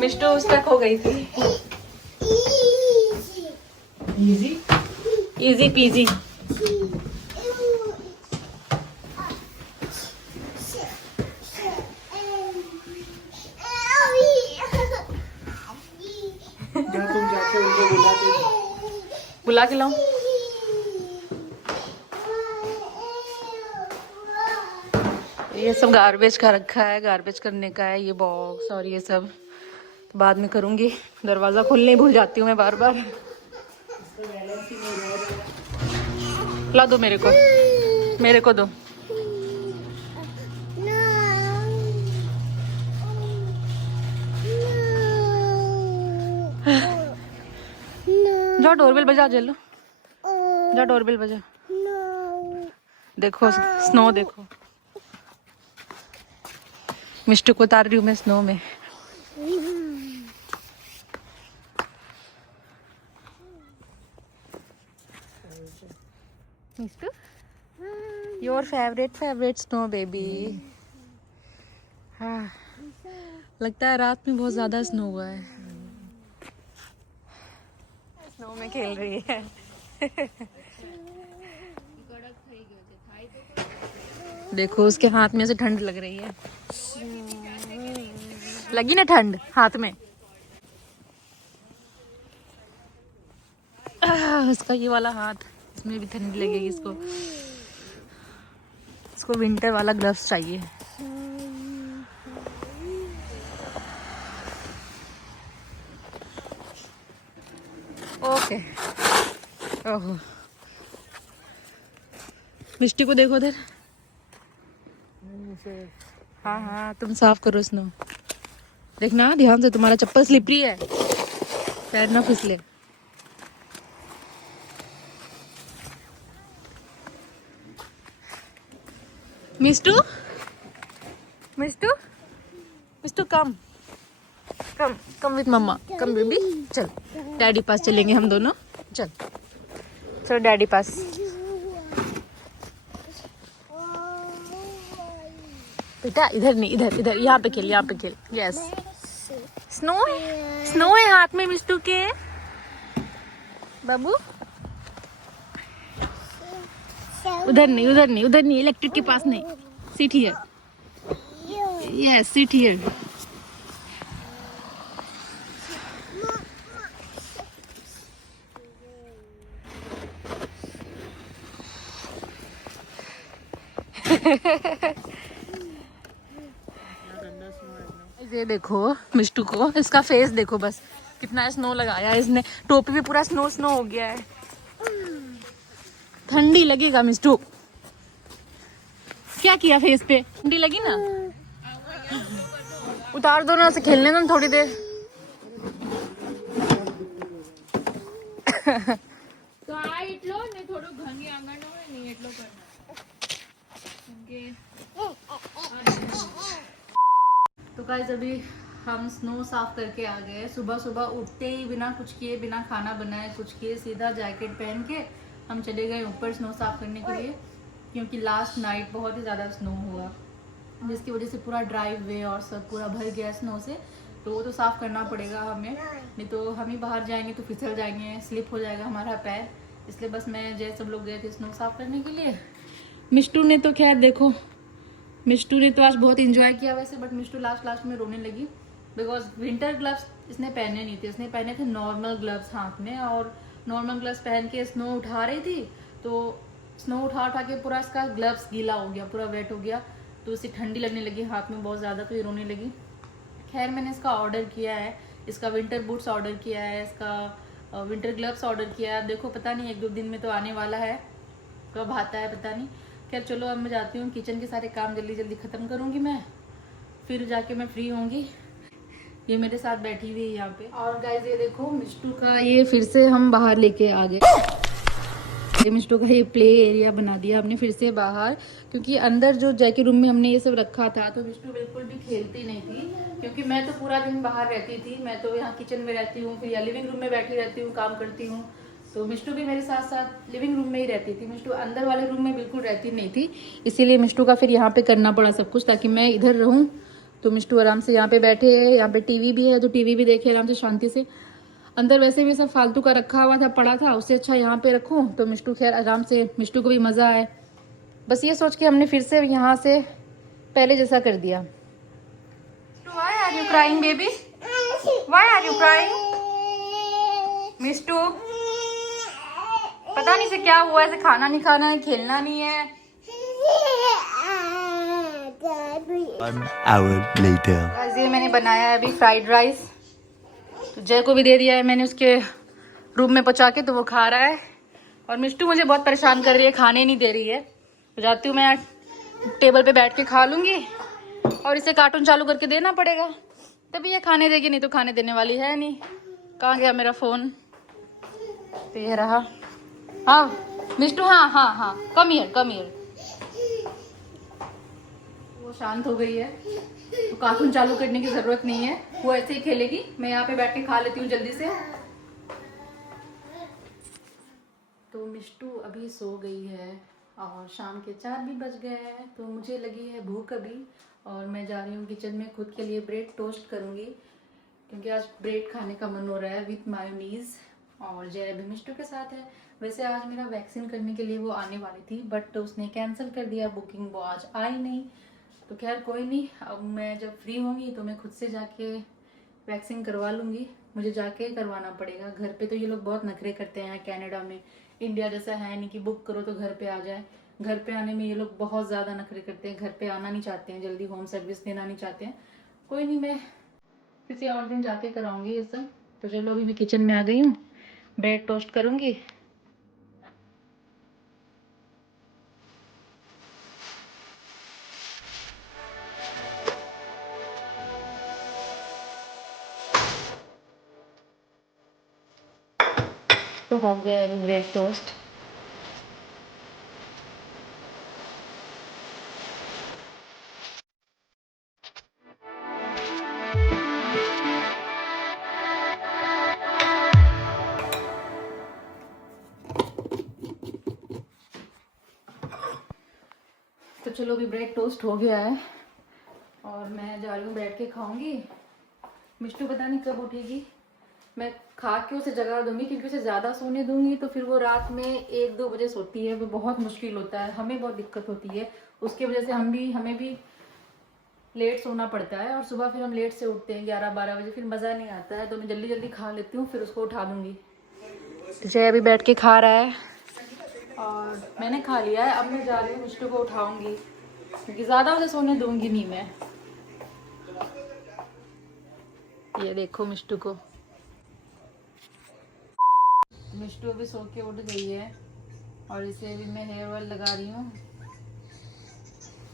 मिष्टू उस तक हो गई थी। Easy easy PG. जहाँ तुम जाके उनको बुलाते बुला के लाऊं? ये सब गार्बेज का रखा है, गार्बेज करने का है ये बॉक्स और ये सब। तो बाद में करूंगी, दरवाजा खोलने भूल जाती हूँ मैं बार बार। ला दो मेरे को, मेरे को दो। जाओ डोरबेल बजा, जेलो जा, डोरबेल बजा। देखो स्नो, देखो मिष्टू को उतार रही हूँ मैं स्नो में। Mishtu, your favourite snow baby. हाँ, लगता है रात में बहुत ज्यादा स्नो हुआ है। स्नो में खेल रही है। देखो उसके हाथ में से ठंड लग रही है। लगी ना ठंड हाथ में? उसका ये वाला हाथ, इसमें भी ठंडी लगेगी इसको। इसको विंटर वाला ग्लव्स चाहिए। ओके। ओहो, मिष्टी को देखो उधर। हाँ हाँ, तुम साफ करो स्नो। देखना ध्यान से, तुम्हारा चप्पल स्लिपरी है, पैर ना फिसले। Mishtu, Mishtu, Mishtu come come come with mama, come baby. चल डैडी पास चलेंगे हम दोनों। चल चलो डैडी पास। बेटा इधर नहीं, इधर इधर, यहाँ पे खेल, यहाँ पे खेल। यस, स्नो है, स्नो है हाथ में मिष्टू के। बाबू उधर नहीं, उधर नहीं, उधर नहीं, इलेक्ट्रिक के पास नहीं। Sit here, yes sit here. ये देखो मिष्टू को, इसका फेस देखो बस, कितना स्नो लगाया है इसने। टोपी भी पूरा स्नो स्नो हो गया है। ठंडी लगेगा मिष्टू। क्या किया फेस पे? ठंडी लगी ना? उतार दो ना, से खेलने दो थोड़ी देर। તો આ એટલો ને થોડું ઘણી આંગણ હોય ને એટલો કરવાનો तो गाइस अभी हम स्नो साफ करके आ गए। सुबह सुबह उठते ही बिना कुछ किए, बिना खाना बनाए कुछ किए, सीधा जैकेट पहन के हम चले गए ऊपर स्नो साफ करने के लिए, क्योंकि लास्ट नाइट बहुत ही ज़्यादा स्नो हुआ, जिसकी वजह से पूरा ड्राइव वे और सब पूरा भर गया स्नो से। तो वो तो साफ़ करना पड़ेगा हमें, नहीं तो हम ही बाहर जाएंगे तो फिसल जाएंगे, स्लिप हो जाएगा हमारा पैर। इसलिए बस मैं जय सब लोग गए थे स्नो साफ करने के लिए। मिष्टू ने तो खैर देखो, मिष्टू ने तो आज बहुत इंजॉय किया वैसे, बट मिष्टू लास्ट में रोने लगी, बिकॉज विंटर ग्लव्स इसने पहने नहीं थे। इसने पहने थे नॉर्मल ग्लव्स हाथ में, और नॉर्मल ग्लव्स पहन के स्नो उठा रही थी, तो स्नो उठा के पूरा इसका ग्लव्स गीला हो गया, पूरा वेट हो गया, तो इसे ठंडी लगने लगी हाथ में बहुत ज़्यादा, तो ये रोने लगी। खैर मैंने इसका ऑर्डर किया है, इसका विंटर बूट्स ऑर्डर किया है, इसका विंटर ग्लव्स ऑर्डर किया है। अब देखो पता नहीं 1-2 दिन में तो आने वाला है, कब आता है पता नहीं। खैर चलो अब मैं जाती हूँ, किचन के सारे काम जल्दी जल्दी ख़त्म करूँगी मैं, फिर जाके मैं फ्री होंगी। ये मेरे साथ बैठी हुई है यहाँ पे। और गाइस ये देखो मिष्टू का, ये फिर से हम बाहर लेके आ गए। ये मिष्टू का ये प्ले एरिया बना दिया हमने फिर से बाहर, क्योंकि अंदर जो जैके रूम में हमने ये सब रखा था तो मिष्टू बिल्कुल भी खेलती नहीं थी, क्योंकि मैं तो पूरा दिन बाहर रहती थी। मैं तो यहाँ किचन में रहती हूँ, फिर या लिविंग रूम में बैठी रहती हूँ, काम करती हूँ, तो मिष्टू भी मेरे साथ साथ लिविंग रूम में ही रहती थी। मिष्टू अंदर वाले रूम में बिल्कुल रहती नहीं थी, इसीलिए मिष्टू का फिर यहाँ पे करना पड़ा सब कुछ, ताकि मैं इधर रहूँ तो मिष्टू आराम से यहाँ पे बैठे हैं, यहाँ पे टीवी भी है तो टीवी भी देखे आराम से शांति से। अंदर वैसे भी सब फालतू का रखा हुआ था, पड़ा था, उससे अच्छा यहाँ पे रखूँ तो मिष्टू खैर आराम से, मिष्टू को भी मज़ा आए। बस ये सोच के हमने फिर से यहाँ से पहले जैसा कर दिया। Why are you crying, baby? Why are you crying? Mishtu पता नहीं से क्या हुआ, ऐसे खाना नहीं खाना है, खेलना नहीं है। 1 hour later. आज ये मैंने बनाया है अभी फ्राइड राइस, तो जय को भी दे दिया है मैंने उसके रूम में पहुंचा के, तो वो खा रहा है। और मिष्टू मुझे बहुत परेशान कर रही है, खाने नहीं दे रही है। तो जाती हूँ मैं टेबल पे बैठ के खा लूँगी और इसे कार्टून चालू करके देना पड़ेगा, तभी ये खाने देगी, नहीं तो खाने देने वाली है नहीं। कहाँ गया मेरा फ़ोन? तो ये रहा। हाँ मिष्टू, हाँ हाँ हाँ, कम हियर कम हियर। वो शांत हो गई है तो कार्टून चालू करने की ज़रूरत नहीं है, वो ऐसे ही खेलेगी। मैं यहाँ पे बैठ के खा लेती हूँ जल्दी से। तो मिष्टू अभी सो गई है और शाम के 4 भी बज गए हैं, तो मुझे लगी है भूख अभी, और मैं जा रही हूँ किचन में खुद के लिए ब्रेड टोस्ट करूँगी, क्योंकि आज ब्रेड खाने का मन हो रहा है विथ मायोनीज़। और जय अभी मिष्टू के साथ है। वैसे आज मेरा वैक्सीन करने के लिए वो आने वाली थी, बट उसने कैंसिल कर दिया बुकिंग, वो आज आई नहीं। तो खैर कोई नहीं, अब मैं जब फ्री होंगी तो मैं खुद से जाके वैक्सीन करवा लूँगी। मुझे जाके करवाना पड़ेगा। घर पे तो ये लोग बहुत नखरे करते हैं कनाडा में, इंडिया जैसा है नहीं कि बुक करो तो घर पे आ जाए। घर पे आने में ये लोग बहुत ज़्यादा नखरे करते हैं, घर पे आना नहीं चाहते हैं, जल्दी होम सर्विस देना नहीं चाहते हैं। कोई नहीं, मैं किसी और दिन जाके कराऊंगी ये सब। तो चलो अभी मैं किचन में आ गई हूँ, ब्रेड टोस्ट करूँगी। तो हो गया है ब्रेड टोस्ट। तो चलो अभी ब्रेड टोस्ट हो गया है और मैं जा रही हूँ बैठ के खाऊंगी। मिष्टू पता नहीं कब उठेगी, मैं खा के उसे जगा दूंगी, क्योंकि उसे ज़्यादा सोने दूंगी तो फिर वो रात में 1-2 बजे सोती है, वो बहुत मुश्किल होता है, हमें बहुत दिक्कत होती है। उसकी वजह से हमें भी लेट सोना पड़ता है और सुबह फिर हम लेट से उठते हैं 11-12 बजे, फिर मज़ा नहीं आता है। तो मैं जल्दी जल्दी खा लेती हूँ, फिर उसको उठा दूँगी। तो जय अभी बैठ के खा रहा है और मैंने खा लिया है। अब मैं जा रही हूँ मिष्टू को उठाऊँगी, क्योंकि ज़्यादा उसे सोने दूँगी नहीं मैं। ये देखो मिष्टू को, मिष्टू अभी सो के उठ गई है और इसे अभी मैं हेयर ऑयल लगा रही हूँ।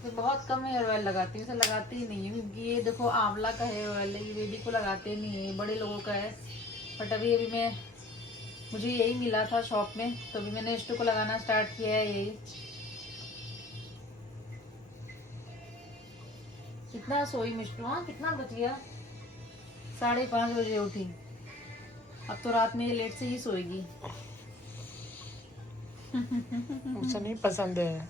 तो बहुत कम हेयर ऑयल लगाती हूँ, इसे लगाती ही नहीं है, क्योंकि ये देखो आंवला का हेयर ऑयल है, ये बेबी को लगाते नहीं है, बड़े लोगों का है। बट अभी मुझे यही मिला था शॉप में, तो अभी मैंने मिष्टू को लगाना स्टार्ट किया है यही। कितना सोई मिष्टू? हाँ कितना बज गया? 5:30 बजे उठी। अब तो रात में ये लेट से ही सोएगी। उसे नहीं पसंद है,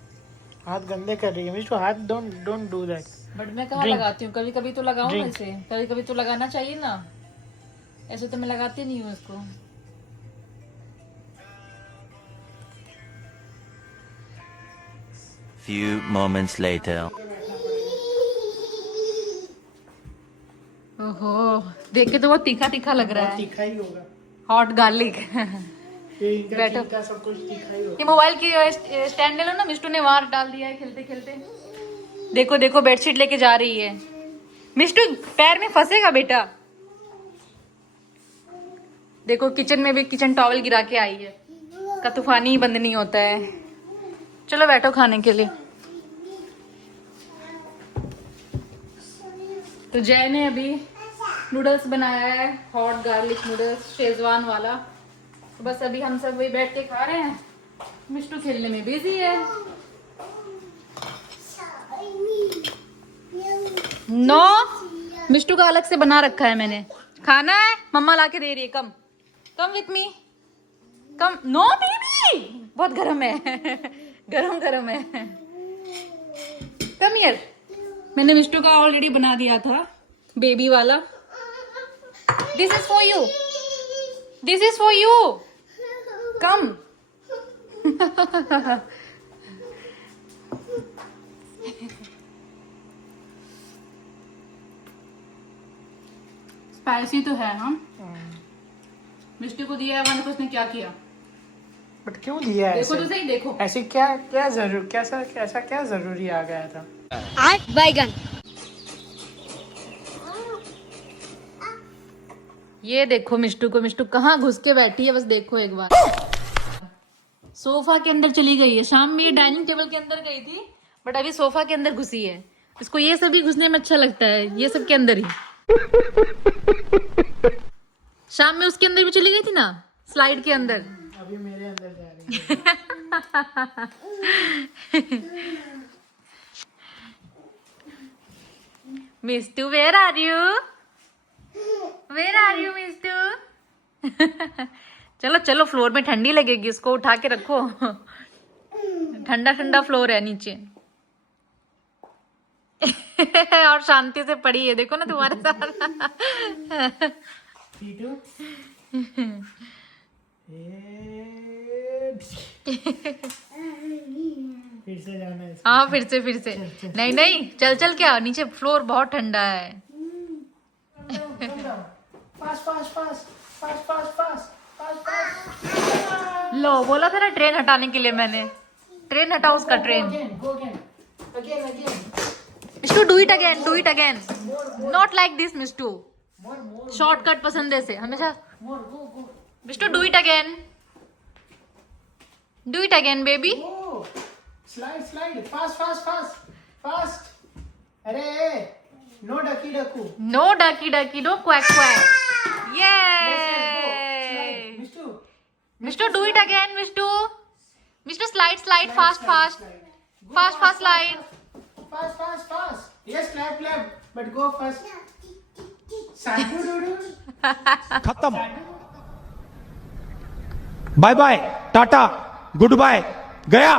हाथ गंदे कर रही है मिष्टू, हाथ डोंट डू दैट। बट मैं कहाँ लगाती हूँ, कभी कभी तो लगाऊँ ऐसे, कभी कभी तो लगाना चाहिए ना, ऐसे तो मैं लगाती नहीं हूँ इसको। Few moments later. ओहो, देख के तो बहुत तीखा तीखा लग रहा है। तीखा ही होगा, हॉट गार्लिक। ये इनका बैठो। तीखा सब कुछ तीखा ही होगा। ये मोबाइल की स्टैंड ले लो ना, मिष्टू ने वहां डाल दिया है खेलते खेलते। देखो देखो बेडशीट लेके जा रही है। मिष्टू पैर में फंसेगा बेटा। देखो किचन में भी किचन टॉवल गिरा के आई है, का तूफानी ही बंद नहीं होता है। चलो बैठो खाने के लिए। तो जय ने अभी नूडल्स बनाया है, हॉट गार्लिक नूडल्स शेजवान वाला। तो बस अभी हम सब वही बैठ के खा रहे हैं, मिष्टू खेलने में बिजी है। नो, मिष्टू का अलग से बना रखा है मैंने। खाना है, मम्मा ला के दे रही है। Come come with me, come. No baby, बहुत गरम है। गरम गरम है। कम हियर, मैंने मिष्टू का ऑलरेडी बना दिया था, बेबी वाला। This is for you, this is for you, come. Spicy तो है। हाँ, मिष्टू को दिया है, मैंने, उसने क्या किया? बट क्यों दिया है देखो ऐसे? तो सही, देखो। ऐसे क्या क्या जरूर कैसा क्या जरूरी आ गया था? बैगन। ये देखो मिष्टू को, मिष्टू कहाँ घुस के बैठी है, बस देखो एक बार। सोफा के अंदर चली गई है। शाम में ये डाइनिंग टेबल के अंदर गई थी, बट अभी सोफा के अंदर घुसी है। इसको ये सब भी घुसने में अच्छा लगता है, ये सब के अंदर ही। शाम में उसके अंदर भी चली गई थी ना, स्लाइड के अंदर। अभी मेरे अंदर जा रही है। Mishtu, where are you? Where are you Mishtu? चलो चलो, फ्लोर में ठंडी लगेगी, उसको उठा के रखो। ठंडा ठंडा फ्लोर है नीचे। और शांति से पड़ी है, देखो ना तुम्हारे साथ। टीटू फिर से जाना है इसको। हाँ, फिर से। नहीं नहीं, चल चल क्या, नीचे फ्लोर बहुत ठंडा है। लो, बोला था ना ट्रेन हटाने के लिए मैंने। ट्रेन हटाओ उसका, train. Mishtu, do it again. Not like this Mishtu, shortcut पसंद है से हमेशा। Mishtu, do it again baby. Slide fast. अरे no ducky ducku. No ducky, no quack. ये Mishtu, do it again Mishtu. Slide fast slide. Fast. Yes, clap. But go first. Sadhu. खत्म। Bye bye, tata, good bye, गया।